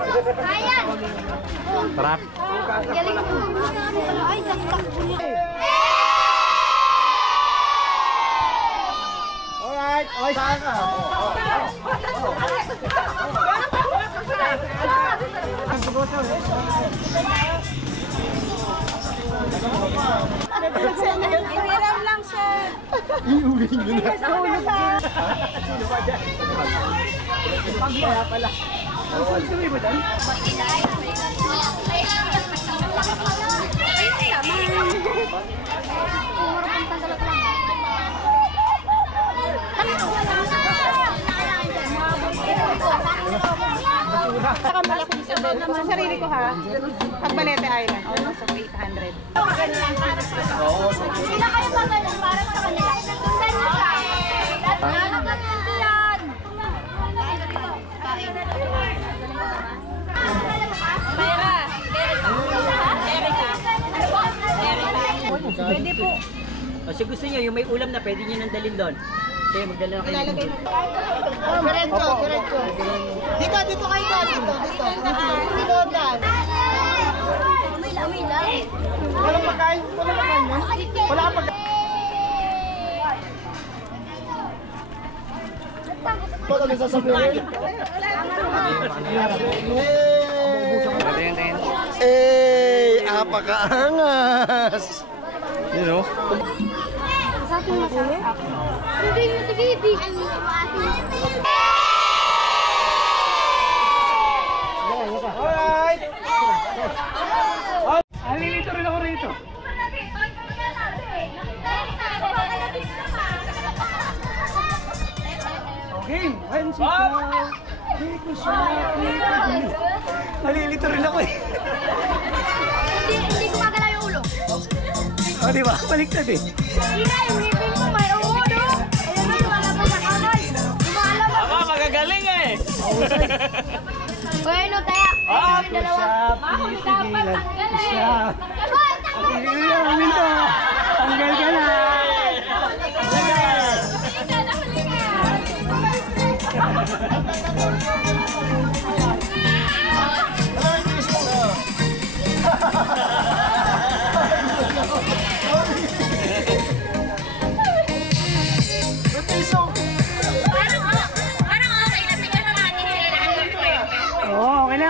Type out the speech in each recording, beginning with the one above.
Ayan! Tara. Galing mo. Ay, takbo niya. Alright, okay, saan ka? Hiram lang siya. Iuwin nyo na. Kaya pala. Tuloy mo dyan? Saka malaki sa sarili ko ha. Pagbalete Island, almost 800. Sila kayo ba ganun? Parang sa kanila. Sundan nyo siya. Nalagyan nyo yan. Mayra. Pwede po. Kasi gusto niyo, yung may ulam na pwede niyo nang dalhin doon. Kaya magdala na kayo. Ilalagay mo. Diretso, diretso. Dito kayo doon. Dito. Dito, Dan. Amoy lang. Walang pagkain? Walang pagkain yan? Wala ka pagkain? Ito kami sasabihin. Eh, apakaangas. You know? Hindi mo sige, ibig. Alright. Lilito rin ako rito. Game! Nalilito rin ako eh. Hindi gumagalaw yung ulo. O diba? Baliktad eh. Hindi na, yung ngipin mo may ulo. Ayan na, wala pa sa kamay. Lumalabas. Aba, magagaling eh. Bueno, kaya. Ah, Yung dalawa. dapat tanggalin. Tanggal. Minto! Tanggal ka na! Parang okay na. Tingnan mo natin nila. Oo, okay na.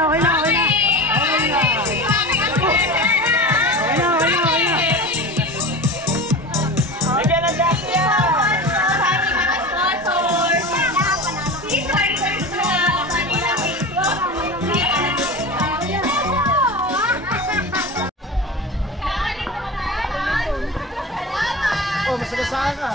Bigyan ng jacket yan! Oh, masagasaan ka.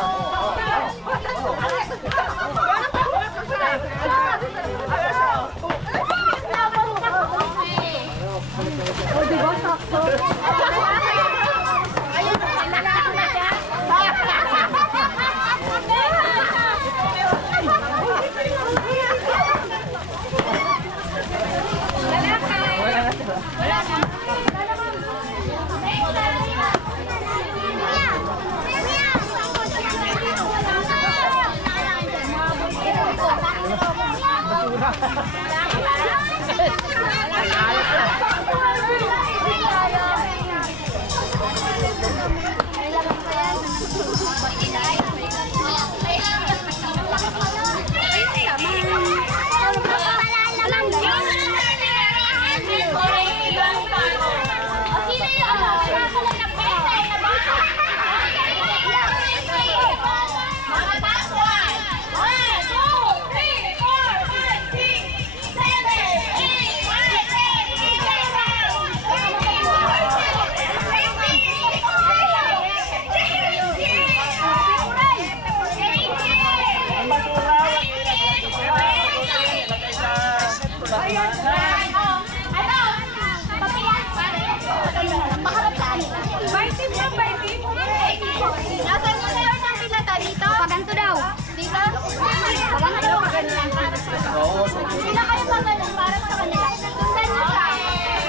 Sila kayo ba ganun? Parang sa kanila. Sundan nyo siya.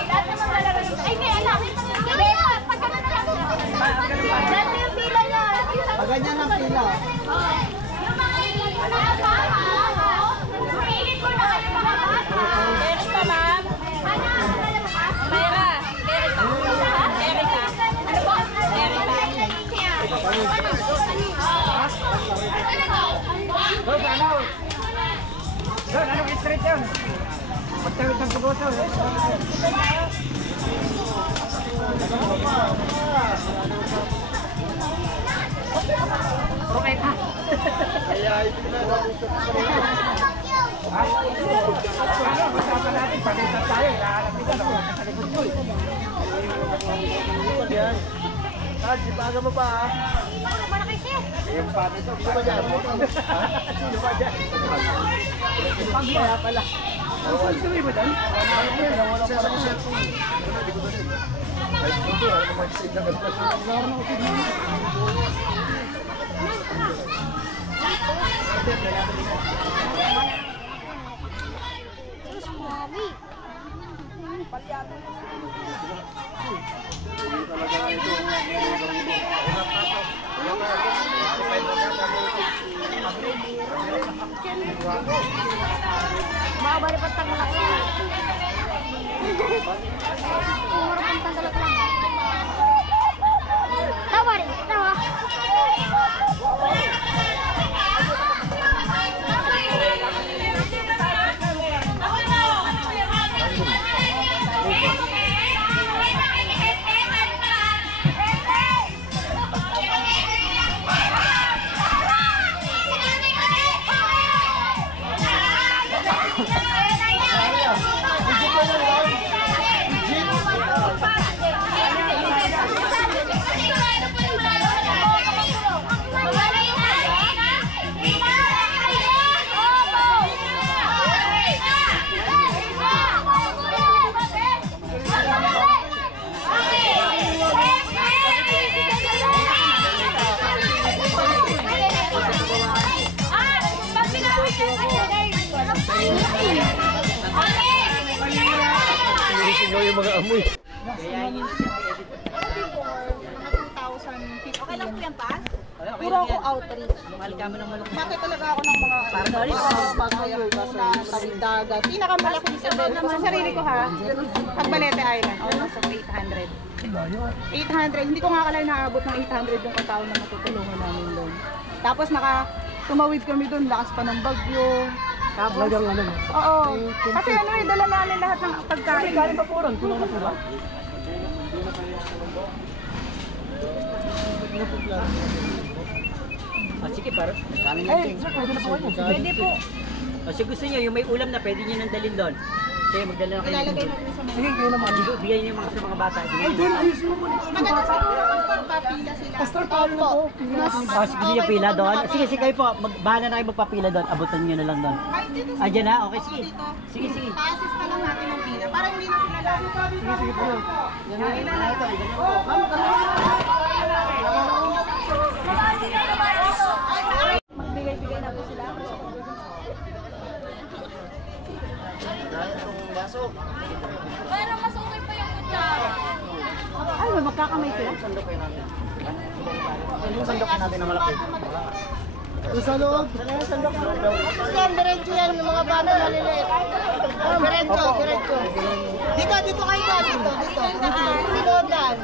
Lahat naman talaga. Ay, may anak. Hindi, pag ganun na lang. Dati yung pila niya. Ganyan ang pila. Yung mga init ko na kasama. Yung init ko na kayo mga bata. Meron pa, ma'am? street yun. Magtawid ng tugoso. Okay pa. Ano, masasabi natin, palitan tayo. Lahanap nito, sa likod ko. Si baga mo pa ha? Yung pa nito. Sino ba dyan? Sino ba dyan? Pagmaya pala. Sino ba dyan? Siya sa cellphone. Ay, ito. Ano naman signal? Mabalik pa tanggalak lang. Umuro pang tanggalak lang. Tawa rin, tawa. Yung mga amoy. Okay lang po yan, pa? Puro ako outreach. Mahal ka mo ng malaki. Bakit talaga ako ng mga pagkaya muna, tawid-dagat. Pinakamalaki sa sarili ko ha, Pagbalete Island, almost of 800. 800, hindi ko nga akala naabot ng 800 yung katao na matutulungan namin doon. Tapos tumawid kami doon, lakas pa ng bagyo. Tapos, oo. Kasi ano eh, dala namin lahat ng pagkain. Galing pa po ron, tulong na po ba? Sige, para. Pwede po. O sige, gusto niyo, yung may ulam na pwede niyo nang dalhin doon. Sige, magdala na kayo. Ilalagay natin sa mga. Sige, kayo naman. Bigay niyo sa mga bata. Maganda sa pagpapila sila. Opo. Sige, sige, pila doon. Sige, sige kayo po. Bahala na kayo magpapila doon. Abutan niyo na lang doon. Andiyan na? Okay, sige. Sige, sige. Pa-assist na lang natin ang pila. Para hindi na sila lang. Sige, sige po. Magbigay-bigay na po sila. Pero mas okay pa yung kutsara. Ay, magkakamay sila. Yung sandok natin na malaki. Sa loob. Yan, diretso yan ng mga bata maliliit. Diretso, diretso. Dito kayo ka. Dito dan.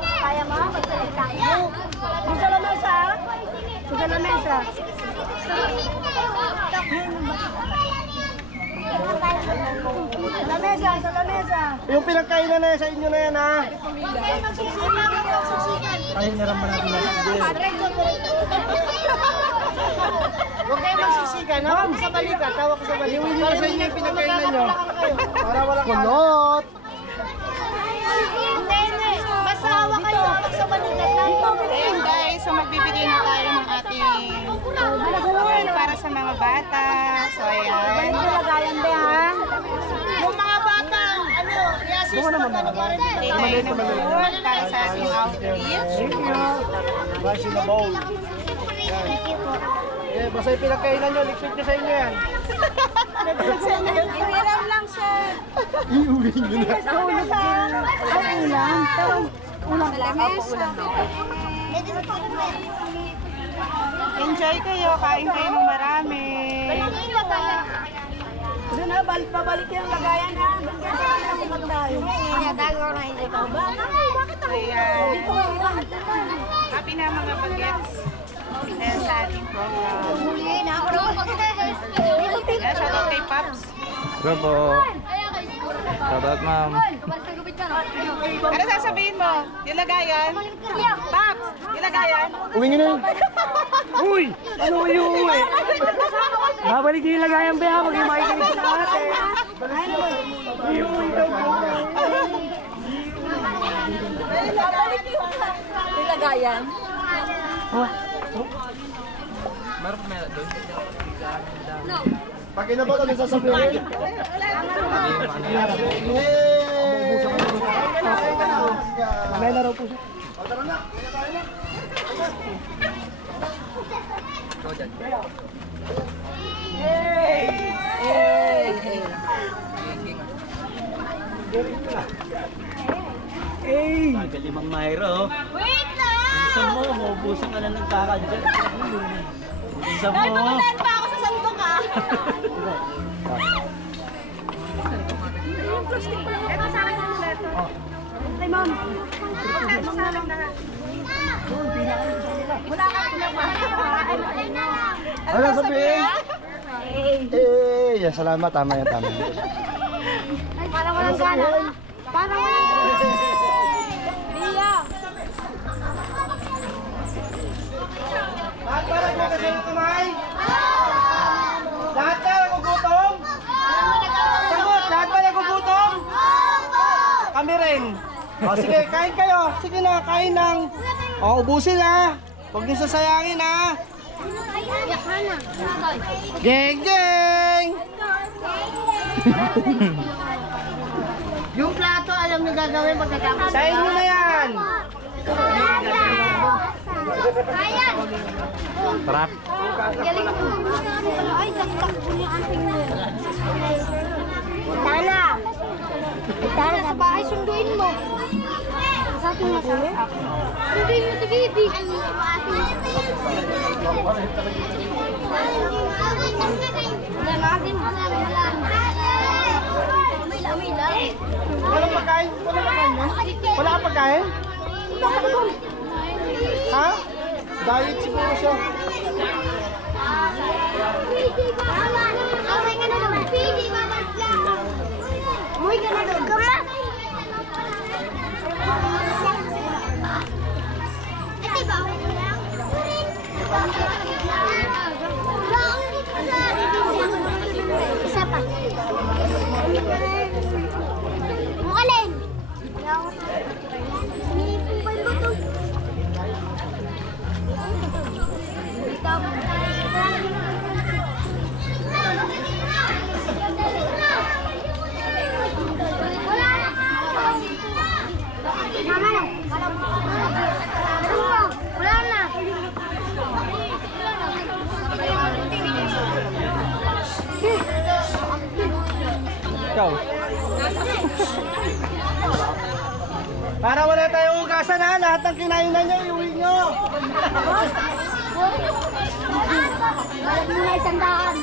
Kaya mo, magsalita. Sa lamesa. Sa lamesa. Sa lamesa. Yung pinagkainan na sa inyo na yan ha. Kain na rin ba natin Diretso, diretso. Huwag kayo magsisikan. Hawak ko sa balikat. Hawak ko sa balikat. Para sa inyo yung pinagkainan nyo. Para walang kulot. Hindi. Basta hawak kayo, hawak sa balikat lang. Ayan guys, so magbibigay na tayo ng ating food para sa mga bata. So ayan. Yung mga bata, i-assist na ka naman. Bigay ng food para sa ating outreach. Basi na bowl. Eh, basta yung pinagkainan nyo. Liksik nyo sa inyo yan. Hiram lang siya. Iuwi nyo na. Ay, ulam. Ulam sa lamesa. Enjoy kayo, kain kayo ng marami. Doon na, babalik yung lagayan ha. Doon ka sa mga tayo. Ayan. Happy na mga bagets. Ayan sa ating program. Ayan, shoutout kay Pops. Go po. Shoutout, ma'am. Ano sasabihin mo? Yung lagayan? Paps, yung lagayan? Uwi nyo na yun. Uy! Ano yung uwi? Babalik din yung lagayan ba? Huwag yung makikinig sa ate. Iuwi daw po. Yung lagayan. Pag inabato, may sasabihin. Mamaya na raw po siya. Limang mayro. Wait lang! Isa mo, maubusan ka na ng kakal dyan. Isa mo. Nagpapalain pa ako sa sandok ah! Ito sa akin ang leto. Ay, ma'am. Ito sa akin na. Wala ka Ano sabihin? Eh, salamat. Tama yan, tama yan. Parang walang gana. Parang walang gana. Ria! Lahat ba nagmagasin ng kamay? Lahat na nagugutom? Sagot, lahat ba nagugutom? Kami rin. O sige, kain kayo. Sige na, kain lang. O, ubusin ha. Huwag niyo sasayangin ha. Iyak ka na. Geng, geng! Yung plato, alam niyo gagawin pagkatapos. Sa inyo na yan. Ayan! Sarap. Galing mo. Ay, taktakbo niya ating mo. Tala! Tala sa bahay, sunduin mo. Sa ating masasap. Sunduin mo si Bibi. Wala, maasin mo. Amay lang. Walang pagkain? Walang pagkain yan? Wala kang pagkain? Ha? Diet siguro siya. Away ka na naman. Umuwi ka na doon. Kama! Ate ba? Isa pa. Mukalin! Wala na. Ikaw. Para wala tayong ugasan ha, lahat ng kinainan nyo, iuwi nyo. Balik mo na isang daan.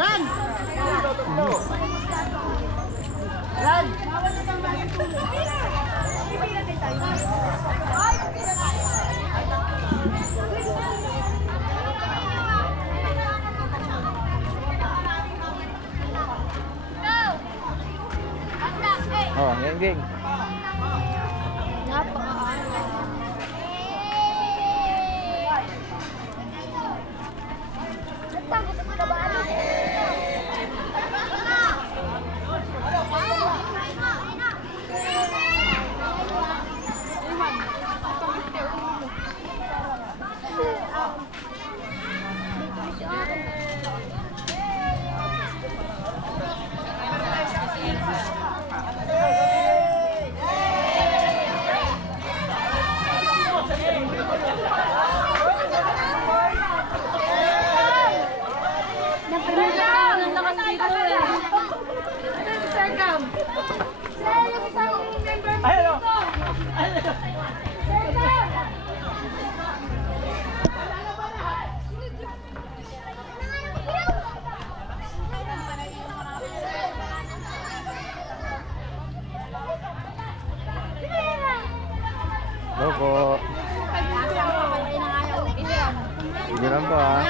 Run! Run! Oh, geng, geng. Sige lang po ha.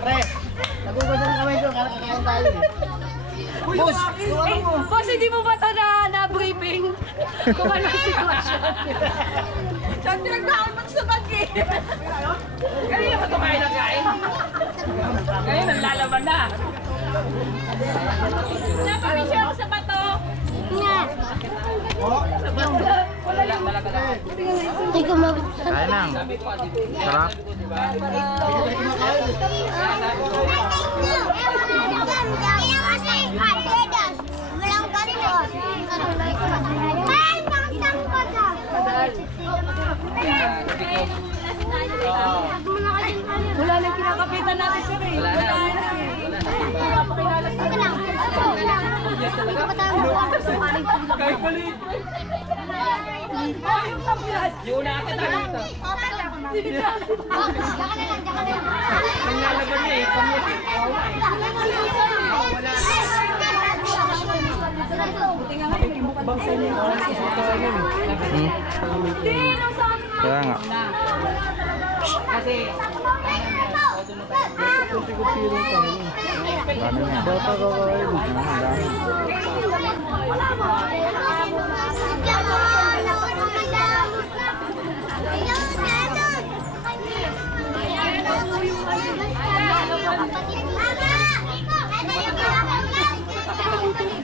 Pre, nagugulat ng kamay ko, kakain tayo eh. Boss, Boss, hindi mo ba ito na-briefing? Kung ano ang sitwasyon? Saan pinagdaan magsabag eh? Kanina ba tumayo ng kain? Ngayon, nalalaman na. Napapisya ako sa bato. Nga. Wala lang talaga. Hindi ko mabuksan. Kaya nang. Sarap. Kaya kasi, Adidas. Walang ganito. Ay, pangtang ko ka. Wala nang kinakapitan natin sir eh. Wala na. Kahit palit. Ay, yung tampilas. Yung natin tayo dito. Nangyalaban niya eh. Kaya nga. Kasi, Dami nga. Dami.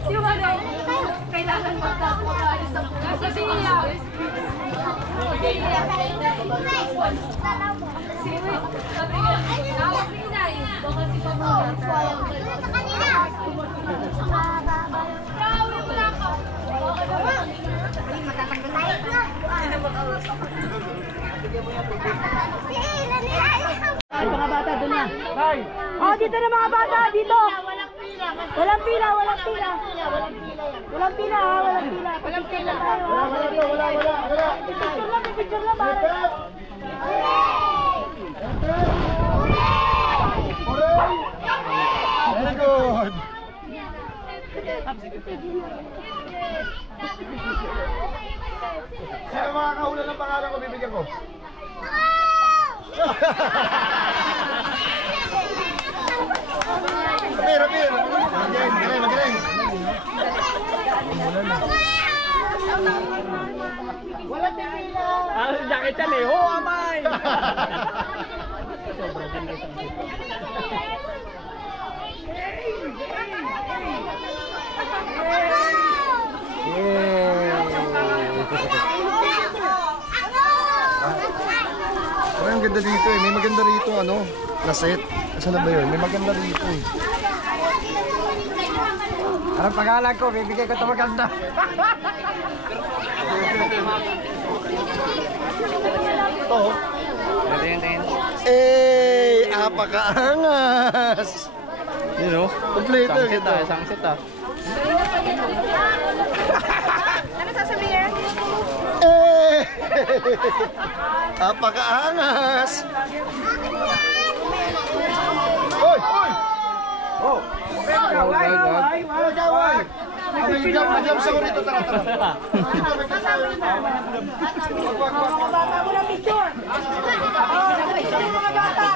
yung ano, kailangan magtapos sa pulas. Kasi niya, Ay, mga bata, doon na. oh, dito na mga bata, dito. Walang pila, walang pila. Walang pila, ha, walang pila. Walang pila tayo, ha. Picture lang, picture lang, bata. Very good. Sino makakahula ng pangalan ko, bibigyan ko? Rapir, rapir. Magaling, magaling. Ang jacket yan eh. Ho, amay! Ay, ang ganda dito eh. May maganda rito ano, na set. Saan na ba yun? May maganda rito eh. Anong pangalan ko? Bibigay ko ito maganda. Ito. Eh, apakaangas. You know, kompleto. Isang set ah. Ano sasabihin? Eh! Apakaangas! Hoy! Hoy! Oh! Gaway, gaway, Gaway! Mag-jump sa rito, tara, tara. Mga bata mo na picture. Mga bata.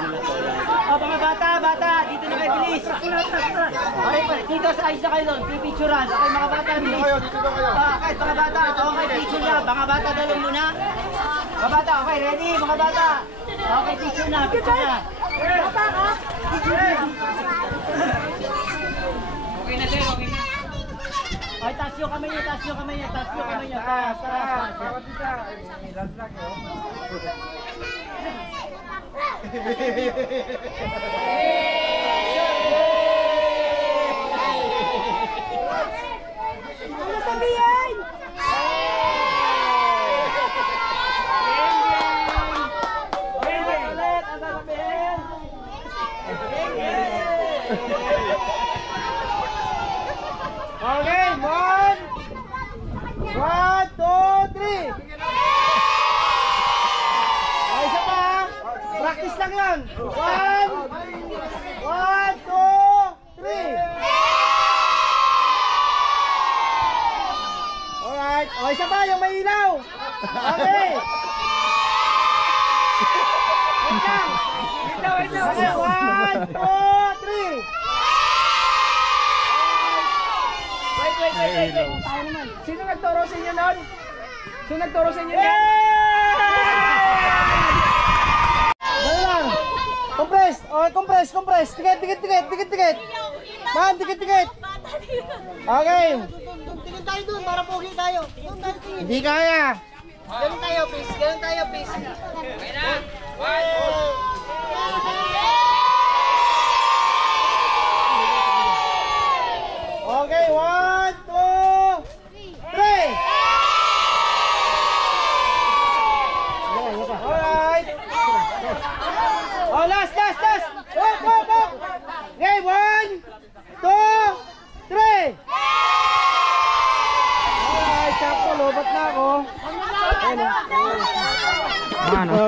Oh, mga bata, dito na kayo, bilis. Okay, dito sa ayos na kayo doon, pipicturan. Okay, mga bata, Dito bilis. kayo, dito kayo. Kahit mga bata, okay, picture na. Mga bata, dalong muna. Mga bata, okay, ready, mga bata. Okay, picture na, picture na. Bata ka? Okay na, sir, okay na. Okay, taas yung kamay niya, taas yung kamay niya, taas yung kamay niya. Taas, taas, taas. Ano sabihin? Okay, 1, 2, 3. Okay, isa pa. Practice lang yan. 1, 2, 3. Alright. Okay, isa pa. Yung may ilaw. Okay. Wait lang. Okay, 1, 2, 3. Wait. Sino nagturo sa inyo nun? Sino nagturo sa inyo nun? Dali lang. Compress. Okay, compress. Tikit. Man, tikit. Okay. Tingin tayo dun para pogi tayo. Hindi kaya. Ganun tayo, please. Okay, 1, 2, 3. Alright. Oh, last. Go. Okay, 1, 2, 3. Alright, sakto. Lobat na ako. Ano?